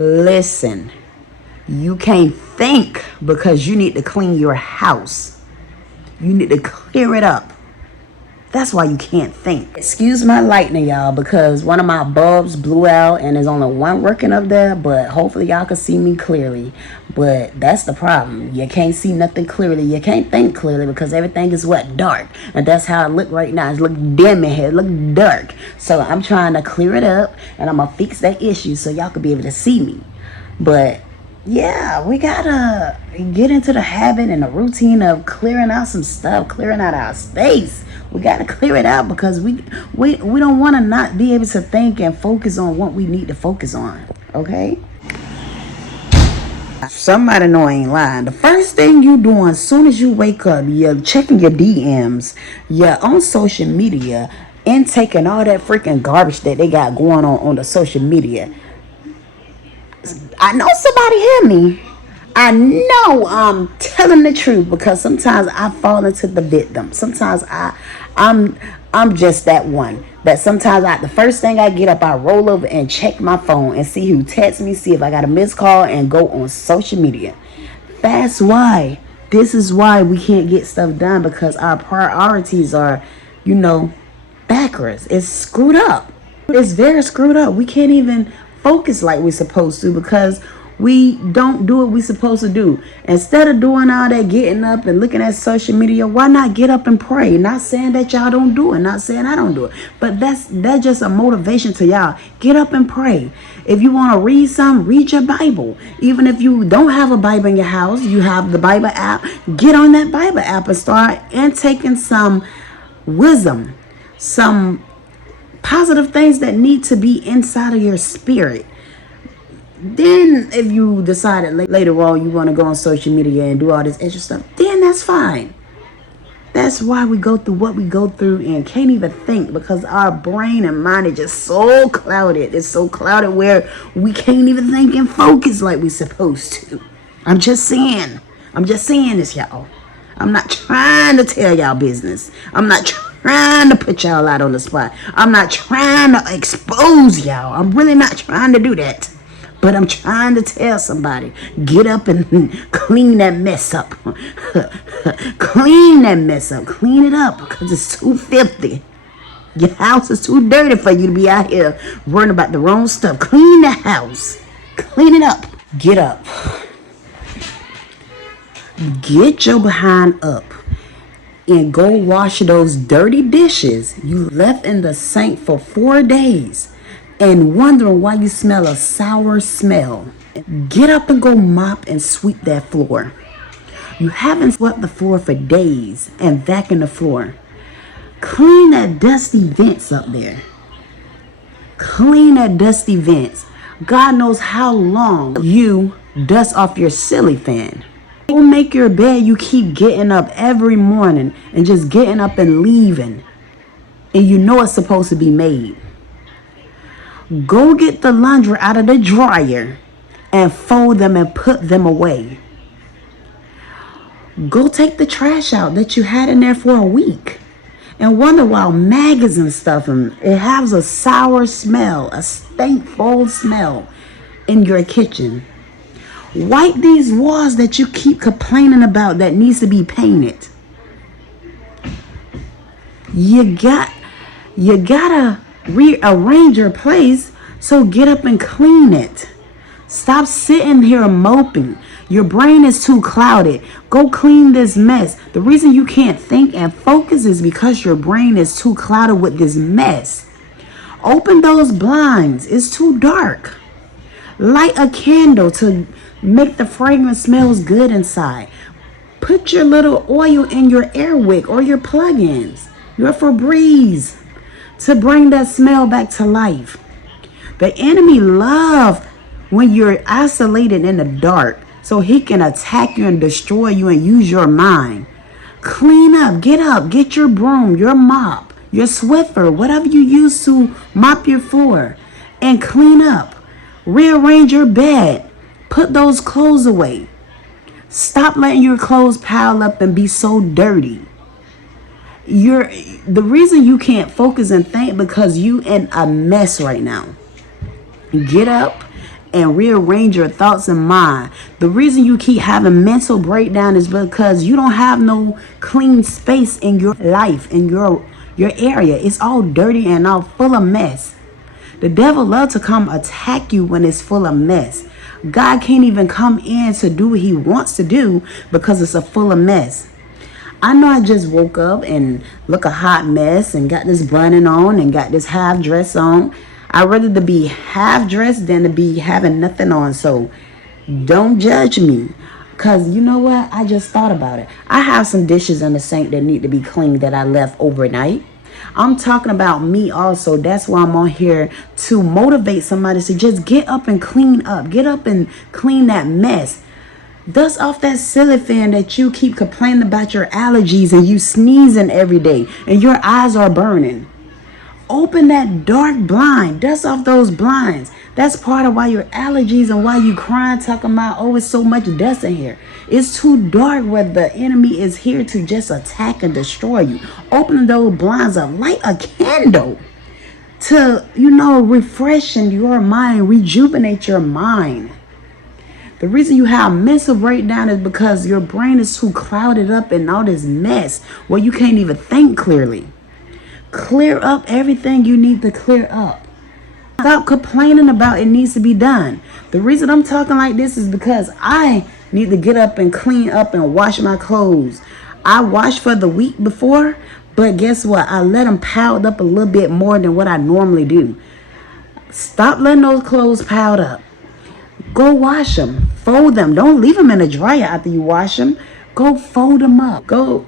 Listen, you can't think because you need to clean your house. You need to clear it up. That's why you can't think. Excuse my lightning, y'all, because one of my bulbs blew out and there's only one working up there, but hopefully y'all can see me clearly. But that's the problem. You can't see nothing clearly. You can't think clearly because everything is what? Dark. And that's how it look right now. It look dim in here. It look dark. So I'm trying to clear it up and I'm going to fix that issue so y'all can be able to see me. But yeah, we gotta get into the habit and the routine of clearing out some stuff, clearing out our space. We gotta clear it out because we don't want to not be able to think and focus on what we need to focus on. Okay? Somebody know I ain't lying. The first thing you doing as soon as you wake up, you're checking your DMs, you're on social media, and taking all that freaking garbage that they got going on the social media. I know somebody hear me. I know I'm telling the truth because sometimes I fall into the victim. Sometimes I'm just that one. That sometimes the first thing I get up, I roll over and check my phone and see who texts me, see if I got a missed call, and go on social media. That's why. This is why we can't get stuff done because our priorities are, backwards. It's screwed up. It's very screwed up. We can't even focus like we're supposed to because we don't do what we're supposed to do. Instead of doing all that getting up and looking at social media, why not get up and pray? Not saying that y'all don't do it, not saying I don't do it, but that's just a motivation to y'all. Get up and pray. If you want to read something, read your Bible. Even if you don't have a Bible in your house, you have the Bible app, get on that Bible app and start taking some wisdom, some positive things that need to be inside of your spirit. Then if you decided later on you want to go on social media and do all this extra stuff, then that's fine. That's why we go through what we go through and can't even think because our brain and mind is just so clouded. It's so clouded where we can't even think and focus like we're supposed to. I'm just saying this, y'all. I'm not trying to tell y'all business. I'm not trying to put y'all out on the spot. I'm not trying to expose y'all. I'm really not trying to do that. But I'm trying to tell somebody, get up and clean that mess up. Clean that mess up. Clean it up because it's too filthy. Your house is too dirty for you to be out here worrying about the wrong stuff. Clean the house. Clean it up. Get up. Get your behind up and go wash those dirty dishes you left in the sink for 4 days and wondering why you smell a sour smell. Get up and go mop and sweep that floor. You haven't swept the floor for days and vacuum the floor. Clean that dusty vents up there. Clean that dusty vents. God knows how long you dust off your silly fan. Go make your bed. You keep getting up every morning and just getting up and leaving. And you know it's supposed to be made. Go get the laundry out of the dryer and fold them and put them away. Go take the trash out that you had in there for a week and wonder why maggots and stuff, and it has a sour smell, a stinkful smell in your kitchen. Wipe these walls that you keep complaining about that needs to be painted. You gotta rearrange your place, so get up and clean it. Stop sitting here moping. Your brain is too clouded. Go clean this mess. The reason you can't think and focus is because your brain is too clouded with this mess. Open those blinds. It's too dark. Light a candle to make the fragrance smells good inside. Put your little oil in your air wick or your plug-ins, your Febreze, to bring that smell back to life. The enemy loves when you're isolated in the dark so he can attack you and destroy you and use your mind. Clean up, get your broom, your mop, your Swiffer, whatever you use to mop your floor, and clean up. Rearrange your bed. Put those clothes away. Stop letting your clothes pile up and be so dirty. The reason you can't focus and think because you in a mess right now. Get up and rearrange your thoughts and mind. The reason you keep having mental breakdown is because you don't have no clean space in your life, in your area. It's all dirty and all full of mess. The devil loves to come attack you when it's full of mess. God can't even come in to do what he wants to do because it's a full of mess. I know I just woke up and look a hot mess and got this bunning on and got this half dress on. I'd rather to be half dressed than to be having nothing on. So don't judge me. Because you know what? I just thought about it. I have some dishes in the sink that need to be cleaned that I left overnight. I'm talking about me also. That's why I'm on here to motivate somebody to just get up and clean up. Get up and clean that mess. Dust off that silly fan that you keep complaining about your allergies and you sneezing every day and your eyes are burning. Open that dark blind. Dust off those blinds. That's part of why your allergies and why you crying, talking about, oh, it's so much dust in here. It's too dark where the enemy is here to just attack and destroy you. Open those blinds up. Light a candle to, refresh your mind, rejuvenate your mind. The reason you have mental breakdown is because your brain is too clouded up in all this mess where you can't even think clearly. Clear up everything you need to clear up. Stop complaining about it needs to be done. The reason I'm talking like this is because I need to get up and clean up and wash my clothes. I washed for the week before, but guess what? I let them piled up a little bit more than what I normally do. Stop letting those clothes piled up. Go wash them. Fold them. Don't leave them in the dryer after you wash them. Go fold them up. Go,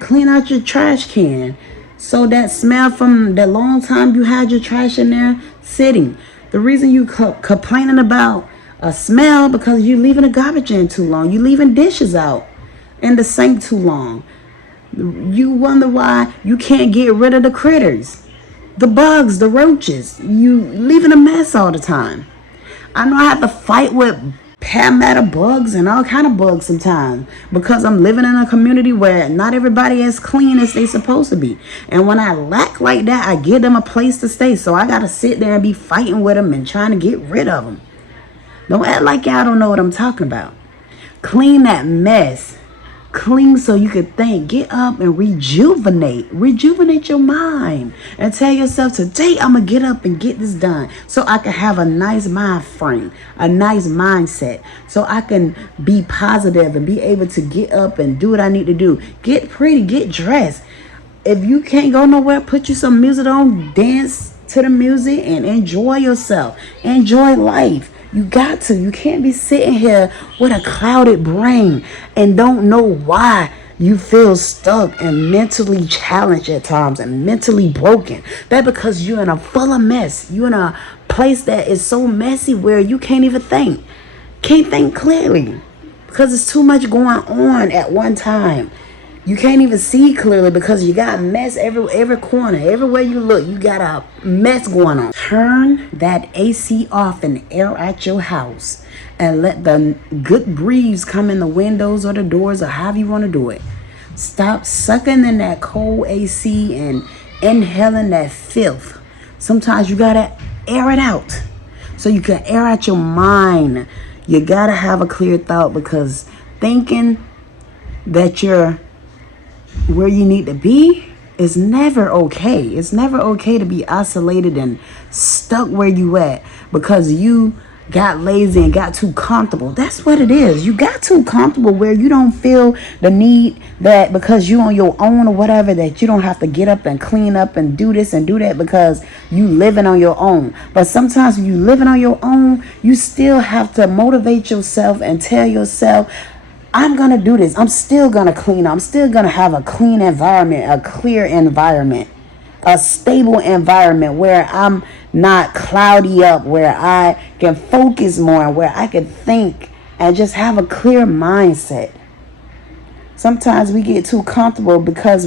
clean out your trash can. So that smell from the long time you had your trash in there sitting. The reason you complaining about a smell because you leaving the garbage in too long. You leaving dishes out in the sink too long. You wonder why you can't get rid of the critters, the bugs, the roaches. You leaving a mess all the time. I know I have to fight with matter bugs and all kind of bugs sometimes because I'm living in a community where not everybody is clean as they supposed to be. And when I lack like that, I give them a place to stay. So I got to sit there and be fighting with them and trying to get rid of them. Don't act like y'all don't know what I'm talking about. Clean that mess. Clean so you can think. Get up and rejuvenate. Rejuvenate your mind. And tell yourself, today I'm going to get up and get this done. So I can have a nice mind frame. A nice mindset. So I can be positive and be able to get up and do what I need to do. Get pretty. Get dressed. If you can't go nowhere, put you some music on. Dance to the music and enjoy yourself. Enjoy life. You got to. You can't be sitting here with a clouded brain and don't know why you feel stuck and mentally challenged at times and mentally broken. That's because you're in a full of mess. You're in a place that is so messy where you can't even think. Can't think clearly because it's too much going on at one time. You can't even see clearly because you got mess every corner. Everywhere you look, you got a mess going on. Turn that AC off and air out your house. And let the good breeze come in the windows or the doors or however you want to do it. Stop sucking in that cold AC and inhaling that filth. Sometimes you got to air it out so you can air out your mind. You got to have a clear thought because thinking that you're where you need to be is never okay. It's never okay to be isolated and stuck where you at because you got lazy and got too comfortable. That's what it is. You got too comfortable where you don't feel the need that because you on your own or whatever that you don't have to get up and clean up and do this and do that because you living on your own. But sometimes when you living on your own, you still have to motivate yourself and tell yourself, I'm going to do this. I'm still going to clean up. I'm still going to have a clean environment, a clear environment, a stable environment where I'm not cloudy up, where I can focus more, where I can think and just have a clear mindset. Sometimes we get too comfortable because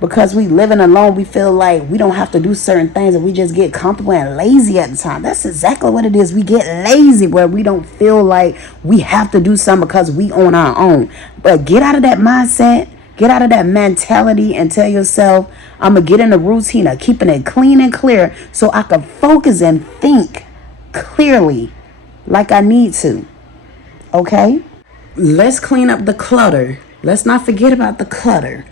because we living alone, we feel like we don't have to do certain things and we just get comfortable and lazy at the time. That's exactly what it is. We get lazy where we don't feel like we have to do something because we on our own. But get out of that mindset. Get out of that mentality and tell yourself, I'm going to get in the routine of keeping it clean and clear so I can focus and think clearly like I need to. Okay? Let's clean up the clutter. Let's not forget about the clutter.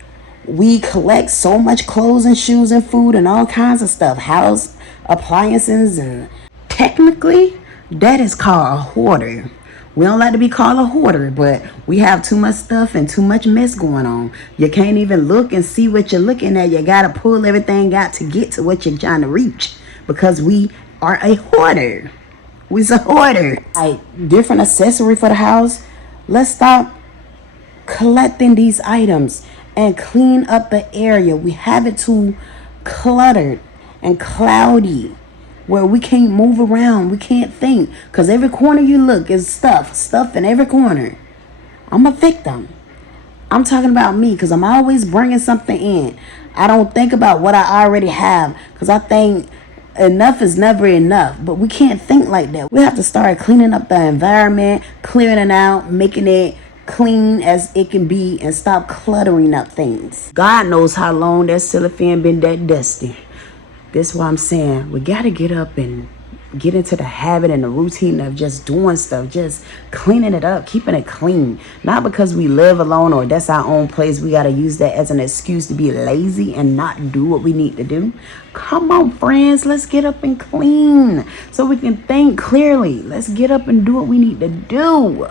We collect so much clothes and shoes and food and all kinds of stuff, house appliances, and technically that is called a hoarder. We don't like to be called a hoarder, but we have too much stuff and too much mess going on. You can't even look and see what you're looking at. You gotta pull everything out to get to what you're trying to reach, because we are a hoarder. We's a hoarder. Like different accessory for the house. Let's stop collecting these items and clean up the area. We have it too cluttered and cloudy where we can't move around. We can't think, because every corner you look is stuff in every corner. I'm a victim. I'm talking about me, because I'm always bringing something in. I don't think about what I already have, because I think enough is never enough. But we can't think like that. We have to start cleaning up the environment, clearing it out, making it clean as it can be, and stop cluttering up things. God knows how long that cellophane been that dusty. That's why I'm saying we got to get up and get into the habit and the routine of just doing stuff, just cleaning it up, keeping it clean. Not because we live alone or that's our own place, we got to use that as an excuse to be lazy and not do what we need to do. Come on, friends, let's get up and clean so we can think clearly. Let's get up and do what we need to do.